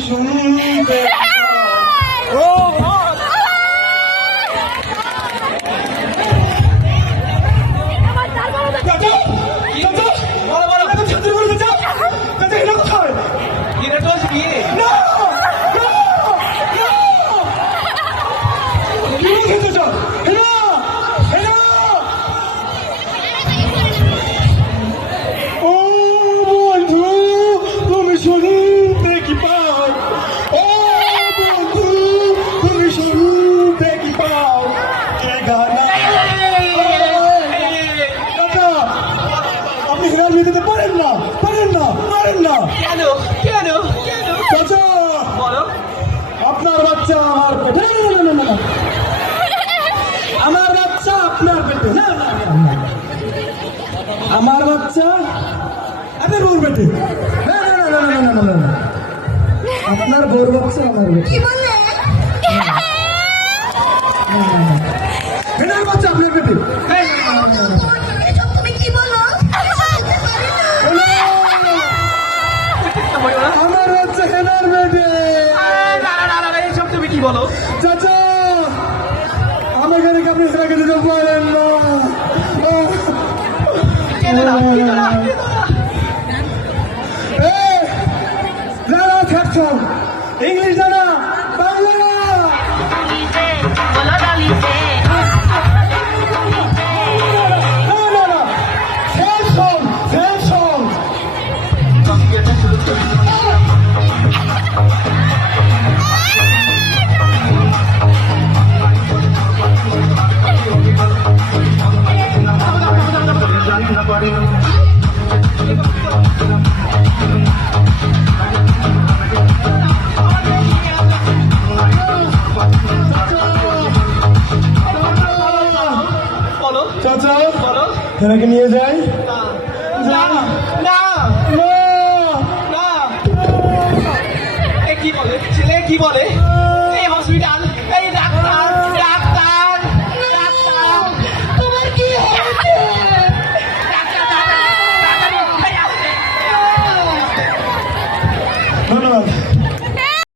শুনতে ও আপনার বাচ্চা আমার পেটে আমার বাচ্চা আপনার পেটে আমার বাচ্চা আপনার বউর পেটে আপনার বউর বাচ্চা আমার পেটে হেনার বাচ্চা আপনার পেটে আমার বাচ্চা হেনার পেটে বলো চাচা আমার ঘরে আপনি রেখে দিতে পারেন না ইংলিশ জানা বাংলা চাচা এনাকে নিয়ে যাই না না